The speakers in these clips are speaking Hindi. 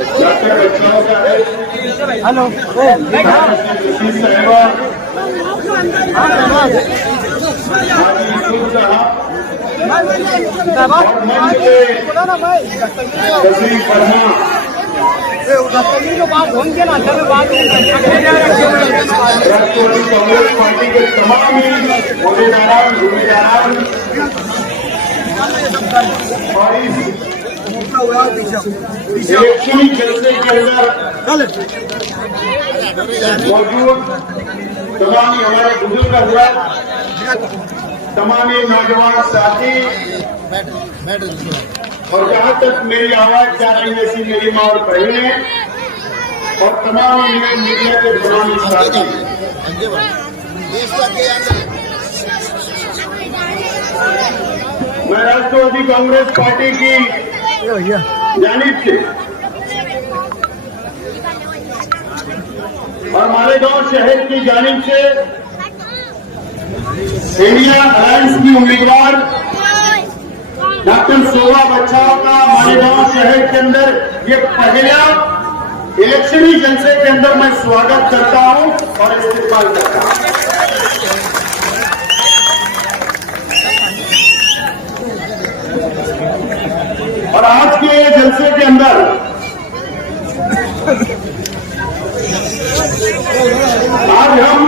हेलो बात होंगे ना कांग्रेस पार्टी के तमाम और इलेक्शनी जलसे के अंदर मौजूद तमाम हमारे बुजुर्ग हजरात, तमाम नौजवान साथी और जहां तक मेरी आवाज जा रही है ऐसी मेरी माँ और बहनें और तमाम मीडिया के तमाम साथी, मैं राष्ट्रवादी कांग्रेस पार्टी की जानिब से और मालेगांव शहर की जानिब से इंडिया अलायंस की उम्मीदवार डॉक्टर शोभा बच्चाव का मालेगांव शहर के अंदर ये पहला इलेक्शनी जलसे के अंदर मैं स्वागत करता हूं और इस्तेमाल करता हूं। और आज के जलसे के अंदर आज हम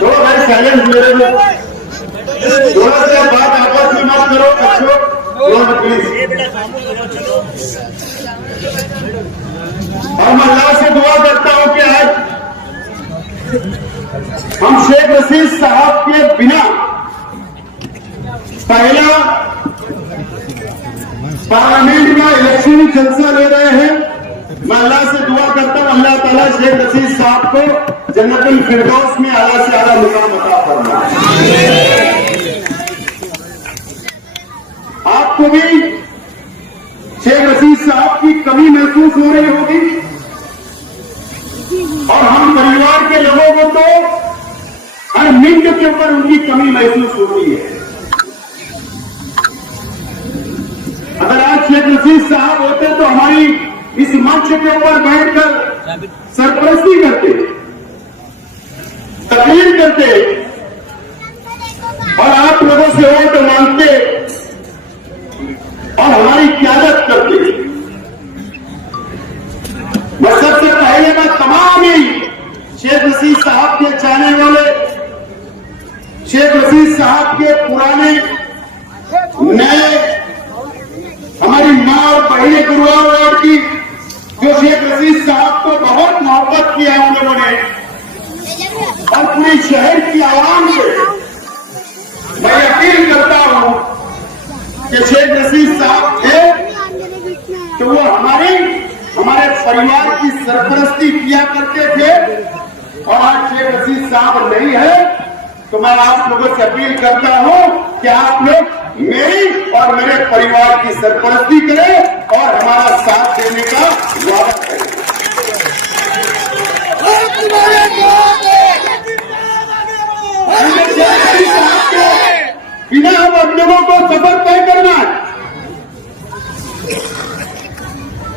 थोड़ा भाई साइलेंस मेरे में थोड़ा सा बात आपस में मत करो बच्चों, प्लीज। और मैं अल्लाह से दुआ करता हूं कि आज हम शेख रशीद साहब के बिना पहला पार्लियामेंट का इलेक्शन जलसा ले रहे हैं। मैं अल्लाह से दुआ करता हूं अल्लाह ताला शेख रशीद साहब को जन्नतुल फिरदौस में आला से आला मुकाम अता फरमाए। आपको भी शेख रशीद साहब की कमी महसूस हो रही होगी और हम परिवार के लोगों को तो हर मिनट के ऊपर उनकी कमी महसूस होती है। अगर आज शेख रशीद साहब होते तो हमारी इस मंच के ऊपर बैठकर सरपरस्ती करते, तकलीफ करते और आप लोगों से वोट मांगते और हमारी क्यादत करते। मैं सबसे पहले मैं तमाम ही शेख रशीद साहब के चाहने वाले, शेख रशीद साहब के पुराने नए हमारी माँ और बहने गुरुवार वार्ड की जो शेख रशीद साहब को बहुत मोहब्बत किया हम लोगों ने और पूरे शहर की आवाम से मैं अपील करता हूं कि शेख रशीद साहब थे तो वो हमारे परिवार की सरपरस्ती किया करते थे और आज शेख रशीद साहब नहीं है तो मैं आप लोगों से अपील करता हूं कि आप लोग मेरी और मेरे परिवार की सरपरस्ती करें और हमारा साथ देने का वादा करें। बिना हम लोगों को सफर तय करना है।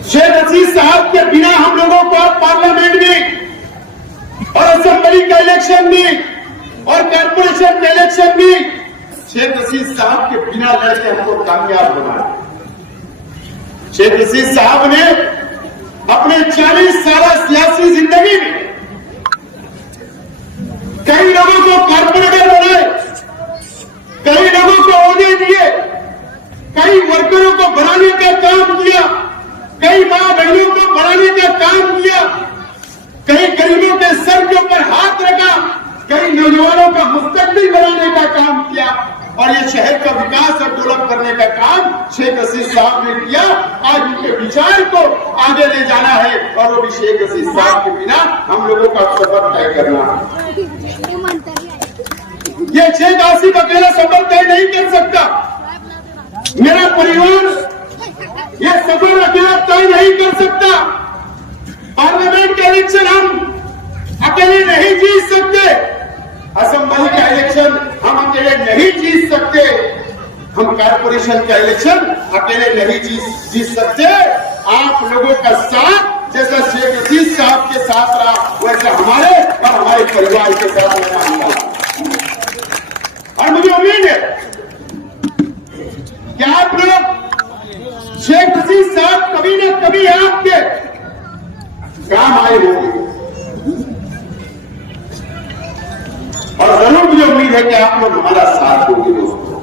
शेख रशीद साहब के बिना हम लोगों को पार्लियामेंट में और असेंबली का इलेक्शन में और कॉर्पोरेशन का इलेक्शन में शेख रशीद साहब के बिना लड़के हमको कामयाब होना है। शेख रशीद साहब ने अपने 40 साल सियासी जिंदगी में कई लोगों को कॉर्पोरेटर बनाए, कई लोगों को ओहदे दिए, कई वर्करों को बढ़ाने का काम किया, कई मां बहनों को बढ़ाने का काम किया, कई गरीबों के सर के ऊपर हाथ रखा, कई नौजवानों का मुस्तकबिल बनाने का काम किया और ये शहर का विकास और डेवलप करने का काम शेख रशीद साहब ने किया। आज उनके विचार को आगे ले जाना है और वो भी शेख रशीद साहब के बिना हम लोगों का सफर तय करना है। ये शेख आसिफ अकेला सफर तय नहीं कर सकता, मेरा परिवार ये सफर अकेला तय नहीं कर सकता। पार्लियामेंट का इलेक्शन हम अकेले नहीं जीत सकते, असेंबली का इलेक्शन हम अकेले नहीं जीत सकते, हम कॉर्पोरेशन का इलेक्शन अकेले नहीं जीत सकते। आप लोगों का साथ जैसा शेख रशीद साहब के साथ रहा वैसा हमारे और हमारे परिवार के साथ रहना। और मुझे उम्मीद है कि आप लोग शेख रशीद साहब कभी न कभी आपके काम आए होंगे और जरूर मुझे उम्मीद है कि आप लोग हमारा साथ दोगे दोस्तों।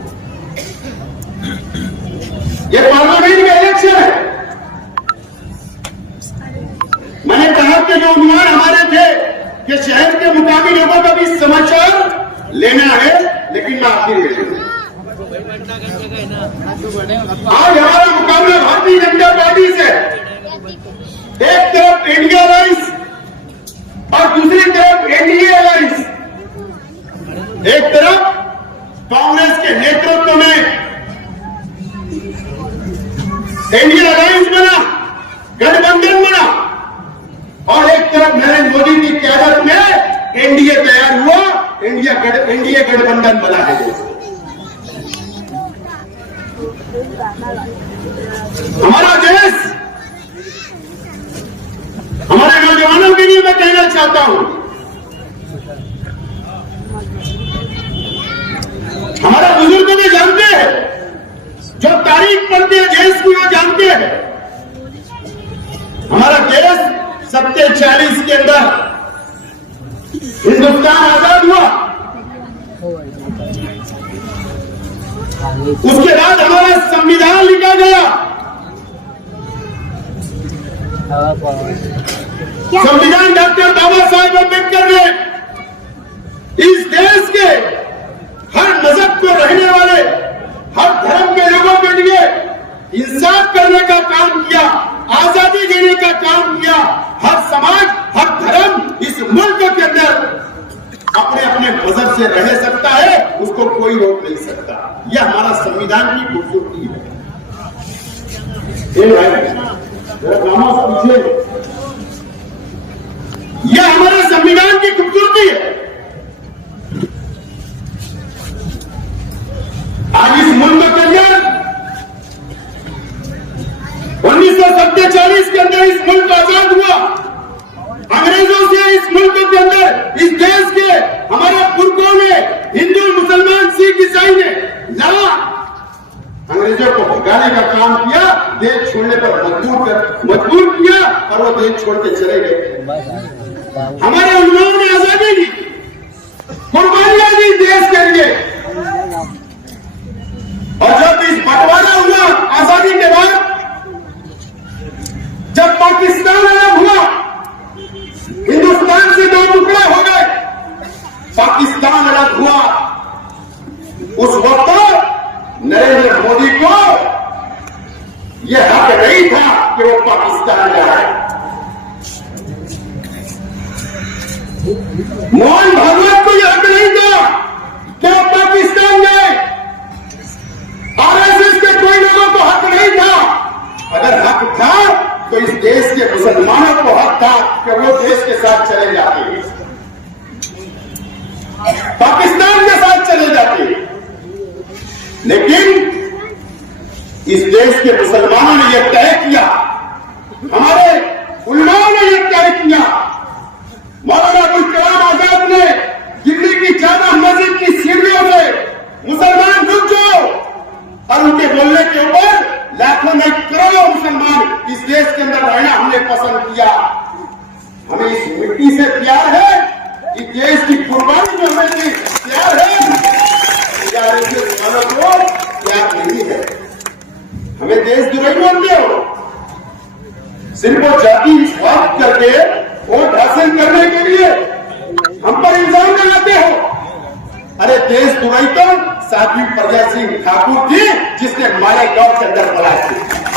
ये पार्लियामेंट का इलेक्शन है। मैंने कहा कि जो उम्मीदवार हमारे थे कि शहर के मुकामी लोगों का भी समाचार लेना है, लेकिन मैं आखिर ले लूंगा। आज हमारा मुकाबला भारतीय जनता पार्टी से, एक तरफ इंडिया अलायंस और दूसरी तरफ एनडीए अलायंस। एक तरफ कांग्रेस के नेतृत्व में इंडिया अलायंस बना, गठबंधन बना, और एक तरफ नरेंद्र मोदी की क्यादत में एनडीए तैयार हुआ, एनडीए गठबंधन बना है। हमारा देश, हमारे नौजवानों के लिए मैं कहना चाहता हूं, हमारे बुजुर्ग भी जानते हैं, जो तारीख पढ़ते हैं देश की वो जानते हैं। हमारा देश 47 के अंदर हिंदुस्तान आजाद हुआ, उसके बाद हमारा संविधान लिखा गया। संविधान डॉक्टर बाबा साहेब अम्बेडकर ने इस देश के हर मजहब को रहने वाले, हर धर्म के लोगों के लिए इंसाफ करने का काम किया, आजादी देने का काम किया। हर समाज, हर धर्म इस मुल्क के अंदर अपने अपने मजहब से रह सकता है, उसको कोई रोक नहीं सकता। यह हमारा संविधान की खूबसूरती है। यह हमारे संविधान की खूबसूरती है। आज इस मुल्क के अंदर 1947 के अंदर इस मुल्क आजाद हुआ। अंग्रेजों से इस मुल्क के अंदर, इस देश के हमारे पुरखों ने, हिंदू, मुसलमान, सिख, ईसाई ने लड़ा, अंग्रेजों को भगाने का काम किया, देश छोड़ने पर मजबूर किया और वो देश छोड़ के चले गए। हमारे उन्होंने ने आजादी दी, कुर्बानियां दी देश के लिए। और जब इस बंटवारा हुआ आजादी के बाद, जब पाकिस्तान अलग हुआ, हिंदुस्तान से दो टुकड़े हो गए, पाकिस्तान अलग हुआ, उस वक्त नरेंद्र मोदी को यह हक नहीं था कि वो पाकिस्तान जाए। मोहन भागवत को यह हक नहीं था कि वो पाकिस्तान जाए। आरएसएस के कोई लोगों को हक नहीं था। अगर हक था तो इस देश के मुसलमानों को हक था कि वो देश के साथ चले जाते, पाकिस्तान के साथ चले जाते। लेकिन इस देश के मुसलमानों ने यह तय किया, हमारे उलमाओं ने यह तय किया, मौलाना अबुल कलाम आजाद ने दिल्ली की जामा मस्जिद की सीढ़ियों से मुसलमान रुक जाओ, और उनके बोलने के ऊपर लाखों नहीं करोड़ों मुसलमान इस देश के अंदर रहना हमने पसंद किया। हमें इस मिट्टी से प्यार है, इस देश की कुर्बानी जो हमें प्यार है, प्यार को प्यार नहीं है। हमें देशद्रोही बोलते हो, सिर्फ वो जाति स्वार्थ करके वोट हासिल करने के लिए हम पर इल्जाम लगाते हो। अरे देशद्रोही तो साध्वी प्रज्ञा सिंह ठाकुर थी, जिसने मालेगांव के अंदर बलात्कार किया।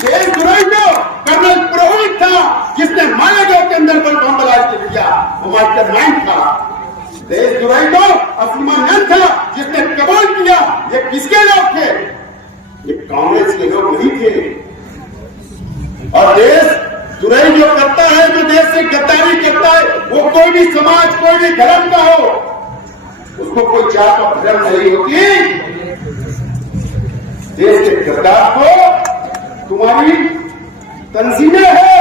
देशद्रोही तो कर्नल पुरोहित था, जिसने मालेगांव के अंदर बम बलात्कार किया, वो मास्टर माइंड था। देशद्रोही तो असीमानंद था, जिसने कबूल किया। ये किसके लोग थे? ये कांग्रेस के लोग नहीं थे। और देशद्रोही जो करता है, जो देश से गद्दारी करता है, वो कोई भी समाज, कोई भी धर्म का हो, उसको कोई जात और धर्म नहीं होती। देश के गद्दार को तुम्हारी तंजीमें है,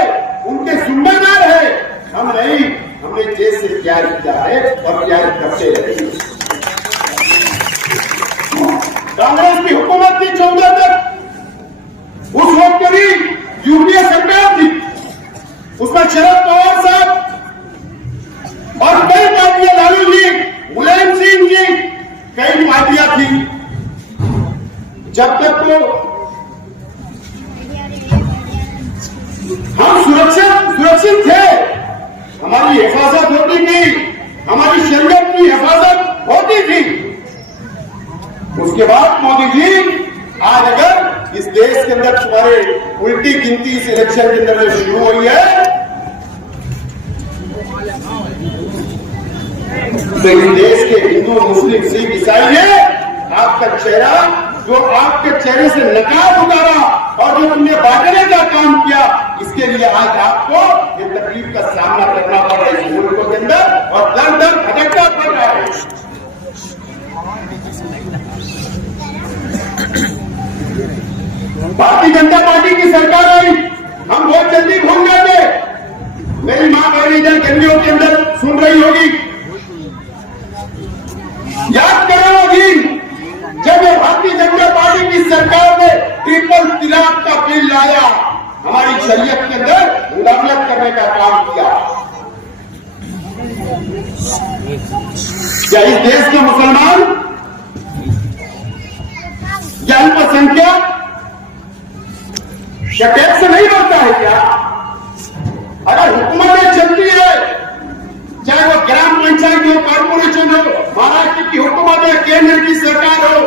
उनके जिम्मेदार है, हम नहीं। हमने देश से प्यार किया है और प्यार करते रहेंगे। कांग्रेस की हुकूमत थी 14 तक, उस वक्त की यूपीए सरकार थी, उसमें शरद पवार साहब और कई पार्टियां, लालू जी, मुलायम सिंह जी, कई पार्टियां थी। जब तक तो हम सुरक्षित थे, हमारी हिफाजत होती थी, हमारी शरीयत की हिफाजत होती थी। उसके बाद मोदी जी, आज अगर इस देश के अंदर तुम्हारे उल्टी गिनती इस इलेक्शन के अंदर जो शुरू हुई है, तो इस देश के हिंदू, मुस्लिम, सिख, ईसाई ने आपका चेहरा, जो आपके चेहरे से नकाब उतारा और जो तुमने बांटने का काम किया, इसके लिए आज आपको ये तकलीफ का सामना करना पड़ रहा है इस मुल्कों के अंदर, और दर दर भटकना पड़ रहा है। भारतीय जनता पार्टी की सरकार आई, हम बहुत जल्दी भूल गए थे। मेरी मां बहन इधर गलियों के अंदर सुन रही होगी, याद करो वो दिन जब भारतीय जनता पार्टी की सरकार ने ट्रिपल तलाक का बिल लाया, हमारी शरीयत के अंदर मुदाखलत करने का काम किया। क्या इस देश के मुसलमान या अल्पसंख्यक क्या टैक्स नहीं भरता है क्या? अगर हुकूमतें चलती है, चाहे वो ग्राम पंचायत हो, कॉर्पोरेशन हो, महाराष्ट्र की हुकूमत है, केंद्र की सरकार हो,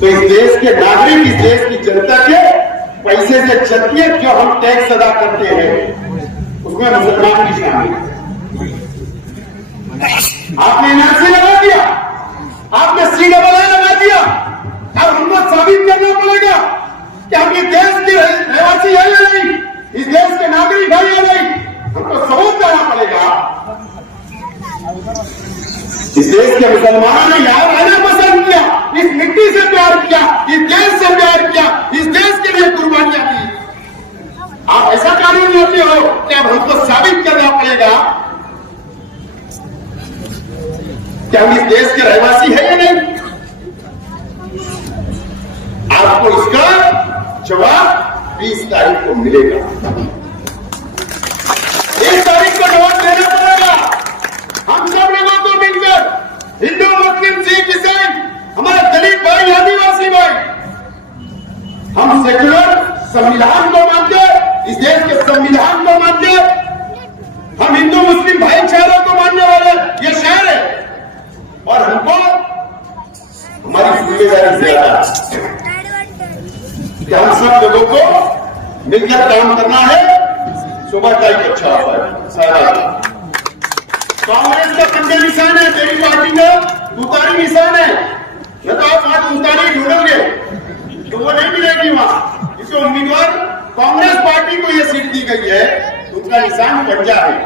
तो इस देश के नागरिक, इस देश की जनता के पैसे से चलती है। जो हम टैक्स अदा करते हैं उसमें मुसलमान भी शामिल है। आपने एनआरसी लगा दिया, आपने CAA लगा दिया, अब हमको साबित करना पड़ेगा कि हम इस देश के रहवासी है या नहीं, इस देश के नागरिक है या नहीं, हमको सबूत देना पड़ेगा। इस देश के मुसलमानों ने यहां रहना पसंद किया, इस मिट्टी से प्यार किया, इस देश से प्यार किया, इस देश के लिए कुर्बानियां दी। आप ऐसा कानून लेते हो कि अब हमको साबित करना पड़ेगा कि हम इस देश के रहवासी है या नहीं। आपको इसका जवाब 20 तारीख को मिलेगा। 1 तारीख को जवाब देना पड़ेगा। हम सब लोगों को मिलकर, हिंदू, मुस्लिम, सिख, ईसाई, हमारे दलित भाई, आदिवासी भाई, हम सेक्युलर संविधान को मानते, इस देश के संविधान को मानते, हम हिंदू मुस्लिम भाईचारा को मानने वाले ये शहर है, और हमको हमारी जिम्मेदारी ज्यादा है कि हम सब लोगों को मिलकर काम करना है। सुबह का एक अच्छा है। कांग्रेस का पंजे निशान है, तेरी पार्टी का उतारी निशान है। या तो आप वहां उतारी ढूंढोगे तो वो नहीं मिलेगी वहां, इसको उम्मीदवार कांग्रेस पार्टी को ये सीट दी गई है, उनका निशान पंजा है।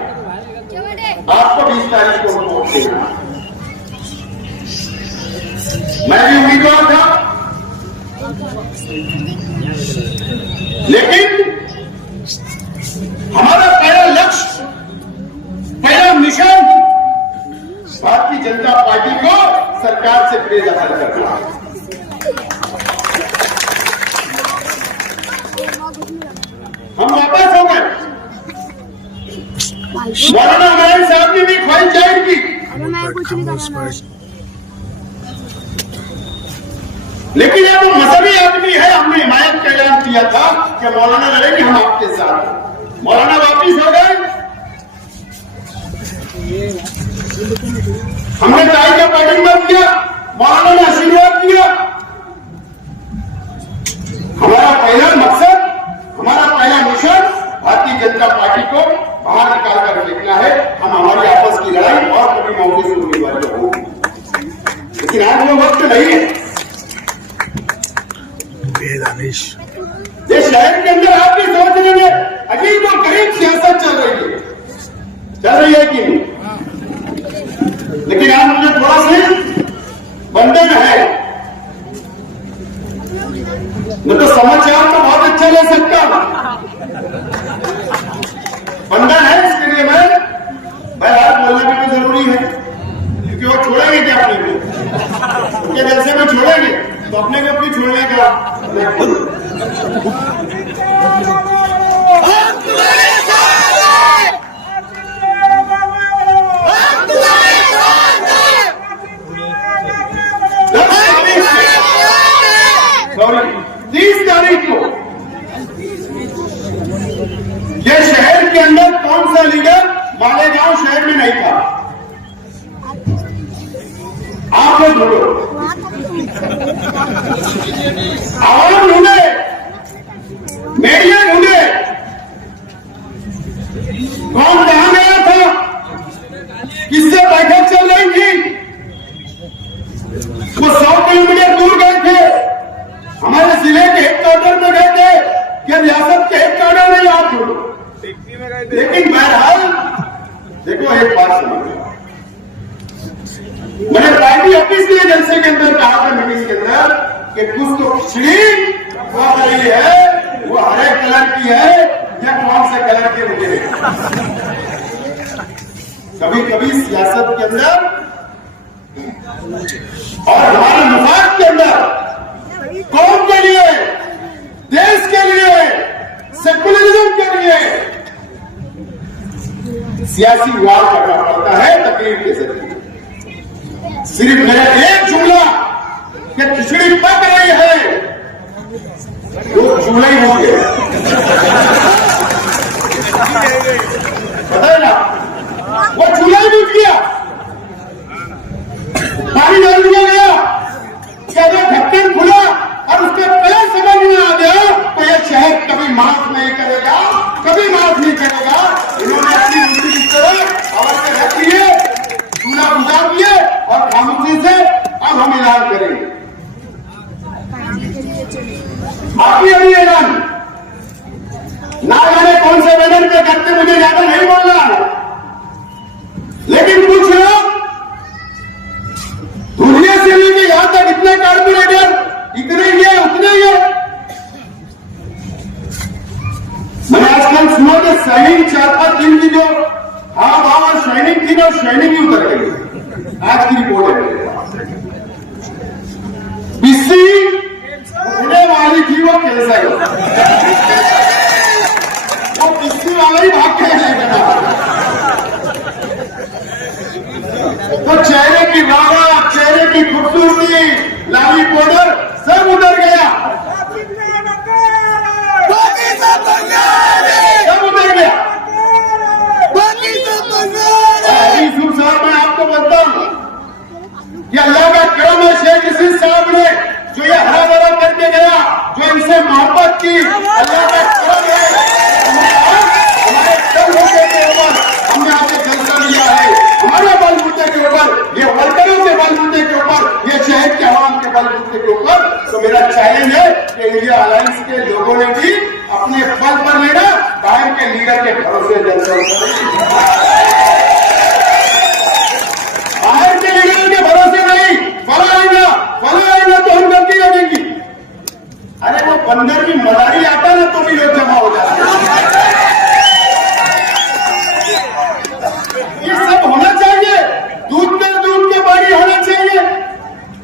आपको 20 तारीख को वोट देना। मैं भी उम्मीदवार था, लेकिन हमारा पहला लक्ष्य, पहला मिशन भारतीय जनता पार्टी को सरकार से बेदखल करना है। हम वापस हो गए। मौलाना हुमायूं साहब ने भी ख्वाहिश जाहिर की, लेकिन ये वो मजहबी आदमी है, हमने हिमायत का ऐलान किया था कि मौलाना लड़ेंगे, हम आपके साथ। मौलाना वापिस हो गए, हमने चाय का पैकेट बंद किया, मौलाना ने आशीर्वाद दिया। हमारा पहला मकसद, हमारा पहला मिशन भारतीय जनता पार्टी को बाहर निकाल कर फेंकना है। हम हमारी आपस की लड़ाई और कभी मौके से होने वाली होगी, लेकिन आज वो वक्त नहीं है। ये शहर के अंदर आप भी सोच रहे हैं अजीब और गरीब सियासत चल रही है कि नहीं? लेकिन आज मुझे थोड़ा सा बंधन है। मैं तो समाचार तो बहुत अच्छा ले सकता हूं, बंधन है इसके लिए मैं बात बोलना भी तो जरूरी है, क्योंकि वो छोड़ेंगे क्या अपने को, उनके जैसे में छोड़ेंगे तो अपने को भी छोड़ने का। सॉरी 30 तारीख को ये शहर के अंदर कौन सा लीडर मालेगांव शहर में नहीं था? आप लोग ढूंढो, आवाम ढूंढे, मीडिया ढूंढे, कौन कहां गया था, किससे बैठक चल रही थी? वो 100 किलोमीटर दूर गए थे, हमारे जिले के हेडक्वार्टर में गए थे कि रियासत के हेडक्वार्टर में आप ढूंढो। लेकिन बहरहाल देखो एक बात समझो, मैंने पार्टी ऑफिस के जलसे के अंदर कहा था, मीटिंग के अंदर, कि कुछ तो खिचड़ी वो रही है, वो हरे कलर की है या कौन से कलर की मुझे। कभी कभी सियासत के अंदर और हमारे मफाद के अंदर कौम के लिए, देश के लिए, सेकुलरिज्म के लिए सियासी विवाद करना पड़ता है तकलीफ के जरिए। सिर्फ मेरा एक जुमला कि खिचड़ी पक रही है, वो जुमला ही हो गया, पता है ना, वो चूल्हा ही डूब गया, पानी डाल दिया गया, क्या ढक्कन खुला और उसके पहले समझ में आ गया तो यह शहर कभी माफ नहीं करेगा, कभी माफ नहीं करेगा। इन्होंने अपनी नीति की तरह अवश्य रख दिए, चूल्हा बुझा दिए और खामोशी से अब हम ऐलान करेंगे। बाकी अभी ऐलान ना जाने कौन से बैनर पे करते, मुझे ज्यादा नहीं बोलना है, लेकिन कुछ लोग दुनिया से लेके यहां तक इतने कारपोरेटर, इतने ये उतने ये। मैंने आजकल सुना कि शाइनिंग 4-5 दिन की जो और शाइनिंग थी ना, शाइनिंग ही उतर गई। आज की रिपोर्ट है, बिस्सी उड़ने वाली थी, वो कैसा है, वो बिस्सी वाला ही भाग के तो चेहरे की रावत, चेहरे की खूबसूरती, लाली पाउडर सब उतर गया, सब उतर गया। यूसुफ साहब, मैं आपको बताता हूं कि अल्लाह का करम है, शेख रशीद साहब ने जो ये हरा भरा करके गया, जो इनसे मोहब्बत की, अल्लाह का करम है। हमारे कल होते के ऊपर हमने आगे जलसा लिया है, हमारे बलबूते के ऊपर, ये वर्करों के बलबूते के ऊपर, ये शहर के आवाम के बलबूते के ऊपर। तो मेरा चैलेंज है कि इंडिया अलायंस के लोगों ने भी अपने बल पर लेना, बाहर के लीडर के भरोसे जलसा, बाहर के लीडर के भरोसे नहीं। फला आएगा तो हम गलती लगेगी। अरे वो बंदर की मदारी आता ना तो भी लोग जमा हो जाते हैं। ये सब होना चाहिए, दूध के बाड़ी होना चाहिए।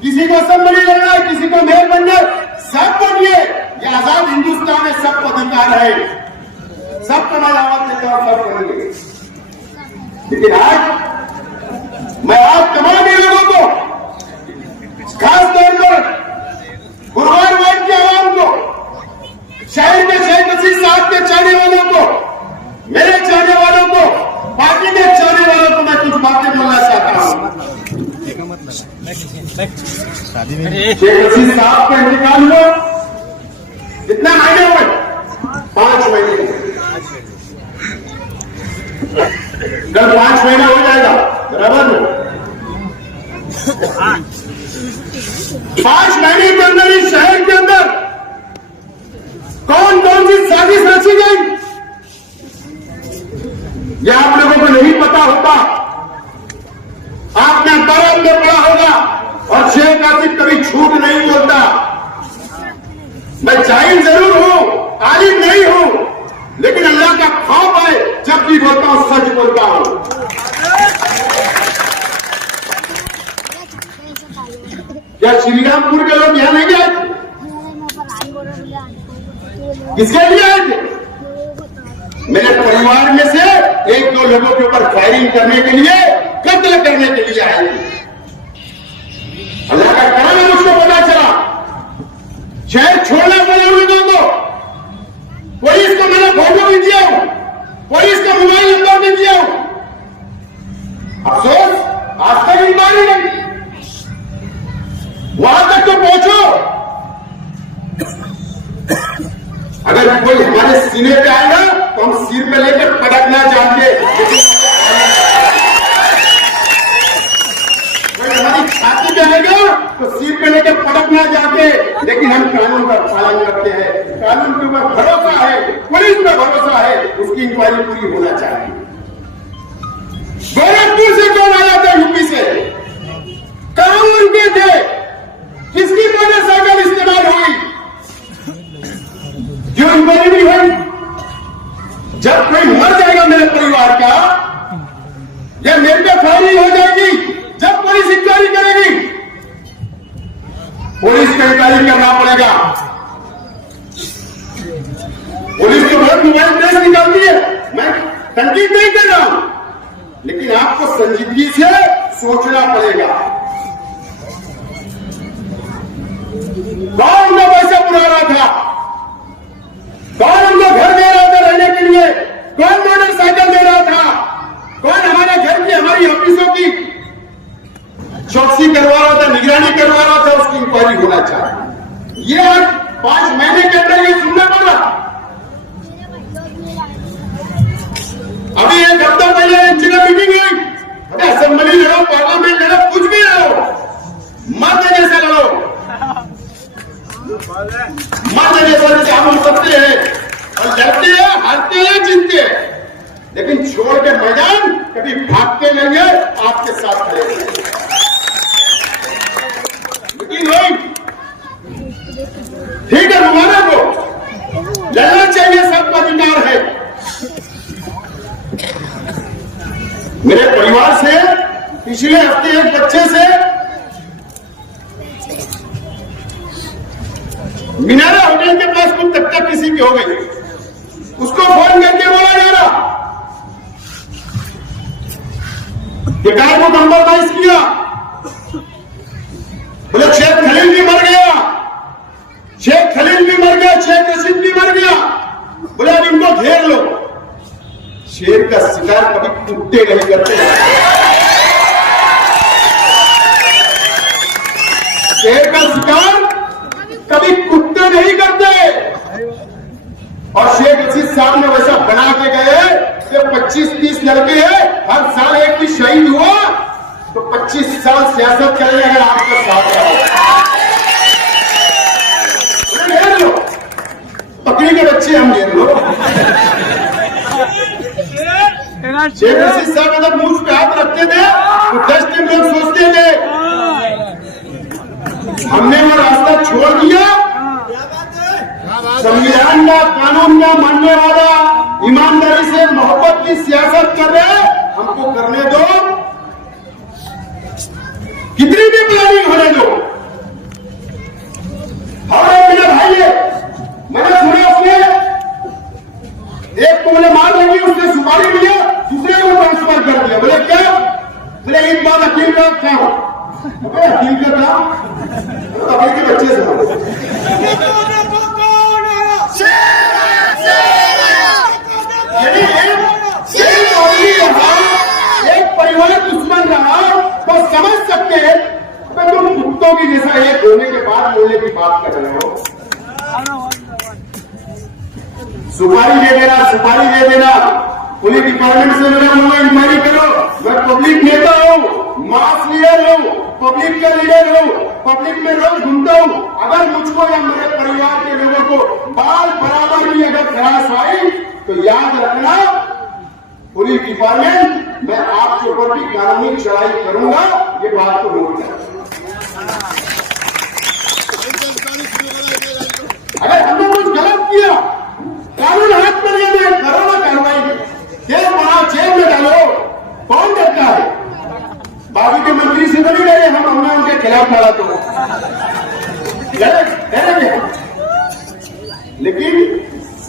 किसी को असेंबली लेना है, किसी को मेयर बनना है, सब बनिए। ये आजाद हिंदुस्तान में सबको अधिकार है, सबको मजावत देकर सब करेंगे। लेकिन आज मैं आप तमाम लोगों को, खास तौर पर गुरुवार वार्ड के आवाम को, शहर के शेख रशीद साहब के चाहने वालों को, मेरे चाहने वालों को, पार्टी के चाहने वालों को मैं कुछ बातें बोलना चाहता हूं। शेख रशीद साहब का इंतकाल हुआ, कितना महीने हुए? 5 महीने। कल 5 महीना हो जाएगा, बराबर है। 5 महीने के अंदर इस शहर के अंदर कौन कौन सी साजिश रची गई, यह आप लोगों को नहीं पता होता। आपने अखबारों में पढ़ा होगा, और शेख आसिफ कभी झूठ नहीं बोलता। मैं जाहिल जरूर हूं, आलिम नहीं हूं, लेकिन अल्लाह का खौफ है, जब भी बोलता हूं सच बोलता हूं। क्या श्रीरामपुर के लोग यहां नहीं गए? किसके लिए आए थे? मेरे परिवार में से एक दो लोगों के ऊपर फायरिंग करने के लिए, कत्ल करने के लिए आए थे। अल्लाह का करम है, मुझको पता चला। शहर छोड़ना पड़ा उन लोगों को। पुलिस को मैंने फोटो भी दिया हूं, पुलिस का मोबाइल नंबर भी दिया हूं। अफसोस आज तक इंक्वायरी नहीं, वहां तक तो पहुंचो। अगर कोई हमारे सीने पे आएगा तो हम सिर पे लेकर पटकना चाहते, कोई हमारी छाती पे आएगा तो सिर पे लेकर पटकना चाहते, लेकिन हम कानून का पालन करते हैं। कानून के ऊपर भरोसा है, पुलिस पे भरोसा है, उसकी इंक्वायरी पूरी होना चाहिए। गोरखपुर से कौन आया था? यूपी से। कहां उनके थे? किसकी मोटरसाइकिल इस्तेमाल हुई? क्यों इंक्वायरी नहीं हुई? जब कोई मर जाएगा मेरे परिवार का, या मेरे पे फायरिंग हो जाएगी, जब पुलिस इंक्वायरी करेगी, पुलिस को इंक्वायरी करना पड़ेगा। पुलिस तो बहुत मोबाइल प्रेस निकालती है, मैं तनकीद नहीं कर रहा हूं, लेकिन आपको संजीदगी से सोचना पड़ेगा। कौन उनका पैसा बुला रहा था? कौन उनको घर दे रहा था रहने के लिए? कौन मोटरसाइकिल दे रहा था? कौन हमारे घर की, हमारी ऑफिसों की चौकसी करवा रहा था, निगरानी करवा रहा था? उसकी इंक्वायरी होना चाहिए। ये आज 5 महीने के अंदर ये सुनना पड़ा। अभी एक हफ्ता पहले एक जगह मीटिंग हुई, अरे असेंबली लड़ो, पार्लियामेंट लड़ो, कुछ भी लड़ो, मर्द जैसा लड़ो, मर्द जैसा हम सकते हैं, और लड़ते हैं, हारते हैं, जीतते हैं, लेकिन छोड़ के मैदान कभी भागते नहीं है, आपके साथ खड़े हैं। लेकिन नहीं, ठीक है, हमारा को लड़ना चाहिए, सबका अधिकार है। मेरे परिवार से पिछले हफ्ते एक बच्चे से मीनारा होटल के पास कुछ टक्कर किसी की हो गई, उसको फोन करके बोला जा रहा कि गाय को कंप्रोमाइज किया, बोले शेख खलील भी मर गया, शेख खलील भी मर गया, शेख रशीद भी मर गया, बोले अब इनको घेर लो। शेर का शिकार कभी कुत्ते नहीं करते, शेर का शिकार कभी कुत्ते नहीं करते। और शेख रशीद साहब ने वैसा बना के गए कि 25-30 लड़के हैं, हर साल एक भी शहीद हुआ तो 25 साल सियासत करेंगे अगर आपका साथ रहो। घेर लो, बकरी के बच्चे हम घेर लो। शेख रशीद साहब अगर मुझ पे हाथ रखते थे तो 10 दिन लोग सोचते थे हमने वो रास्ता छोड़ दिया। संविधान का, कानून का मानने वाला, ईमानदारी से मोहब्बत की सियासत कर रहे, हमको करने दो, कितनी भी प्लानिंग होने दो। और मेरे भाई है, मैंने सुना उसने एक को मैंने मार लगी, उसने सुपारी लिया, दूसरे को ट्रांसफर कर दिया। बोले क्या? बोले एक बात अकील का क्या हो? अकील का काम अभी के बच्चे से एक परिवार दुश्मन रहा तो समझ सकते हैं, तुम कुत्तों की जैसा एक होने के बाद बोलने की बात कर रहे हो। सुपारी दे देना, सुपारी दे देना, पुलिस डिपार्टमेंट से मेरा मुझे इंक्वायरी करो। मैं पब्लिक नेता हूँ, मास लीडर हूँ, पब्लिक का लीडर हूँ, पब्लिक में रोज घूमता हूँ। अगर मुझको या मेरे परिवार के लोगों को बाल बराबर भी अगर खराश आई तो याद रखना, पुलिस डिपार्टमेंट मैं आपके ऊपर भी कानूनी चढ़ाई करूंगा, ये बात को नोट करें। अगर हम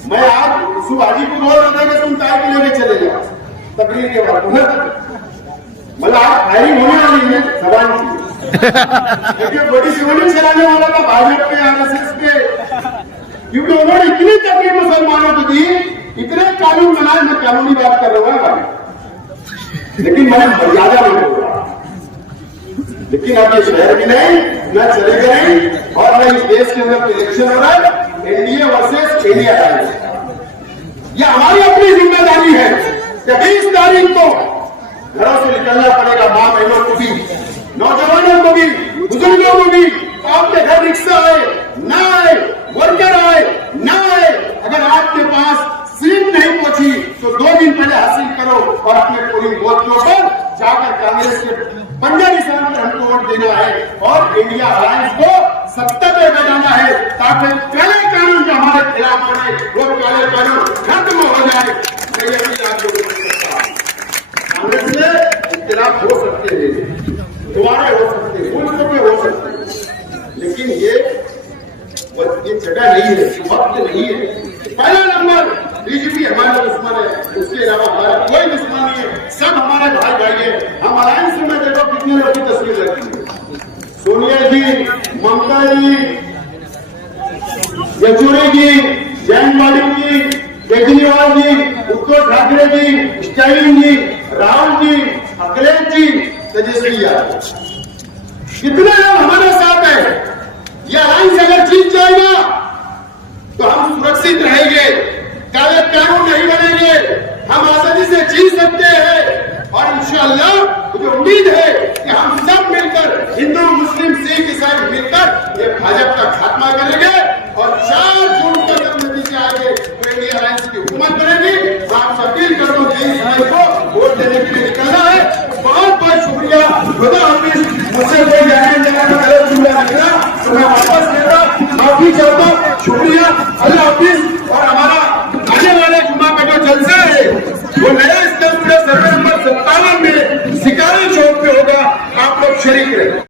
मैं आज सुभाजी को बोल रहा था कि तुम कार को लेके चले जाओ तकरीर के बाद मतलब आज फायरिंग होने वाली है सवाल की क्योंकि बड़ी शिवलिंग चलाने वाला था भाजपा के आरएसएस के, क्योंकि उन्होंने इतनी तकलीफ मुसलमानों को दी, इतने कानून बनाए। मैं कानूनी बात कर रहा हूँ भाई, लेकिन मैंने मर्यादा में बोल रहा। लेकिन अब ये शहर भी नहीं, न चलेगा नहीं, और न इस देश के अंदर इलेक्शन हो रहा है एनडीए वर्सेस इंडिया ये हमारी अपनी जिम्मेदारी है कि 20 तारीख को घरों से निकलना पड़ेगा, मां बहनों को भी, नौजवानों को भी, बुजुर्गों को भी। आपके घर रिक्शा आए ना आए, वर्कर आए ना आए, अगर आपके पास सीट नहीं पहुंची तो 2 दिन पहले हासिल करो और अपने पोलिंग बूथ के ऊपर जाकर कांग्रेस के पंजा निशान पर हमको वोट देना है और इंडिया अलायंस को सत्ता पे बनाना है, ताकि काले कानून जो हमारे खिलाफ बने वो काले कानून खत्म हो जाए। कांग्रेस में इख्तिलाफ हो सकते हैं, दुआरे हो सकते हैं, मुल्क में हो सकते हैं, लेकिन ये जगह नहीं है, वक्त नहीं है। पहला नंबर बीजेपी हमारा दुश्मन है, उसके अलावा हमारा कोई दुश्मन नहीं है, सब हमारे भाई भाई है। हम अलायंस में देखो कितने लोगों की तस्वीर लगती है, सोनिया जी, ममता जी, येचुरी जी, जैन वाली जी, केजरीवाल जी, उद्धव ठाकरे जी, स्टालिन जी, राहुल जी, अखिलेश जी, तेजस्वी यादव, कितने लोग हमारे साथ है। यह अलायंस अगर जीत जाएगा तो हम सुरक्षित रहेंगे, काले कानून नहीं बनेंगे, हम आजादी से जी सकते हैं और इंशाअल्लाह मुझे उम्मीद है कि हम सब मिलकर, हिंदू मुस्लिम सिख ईसाई मिलकर ये भाजपा का खात्मा करेंगे और 4 जून तक जब नतीजे आएंगे तो इंडिया अलायंस की हुकूमत बनेगी। आपसे अपील करता हूँ 23 मई को वोट देने के लिए निकलना है। बहुत बहुत शुक्रिया, खुदा हाफिज। मुझसे कोई जाने का गलत जुमला निकला तो मैं वापस लेता, माफी चाहता हूँ। शुक्रिया, अल्लाह हाफिज। और हमारा आने वाले जुम्मा का जो जलसा है वो नया इस्लाम सर्वे नंबर 57 में शिकारी चौक पे होगा, आप लोग शरीक रहे।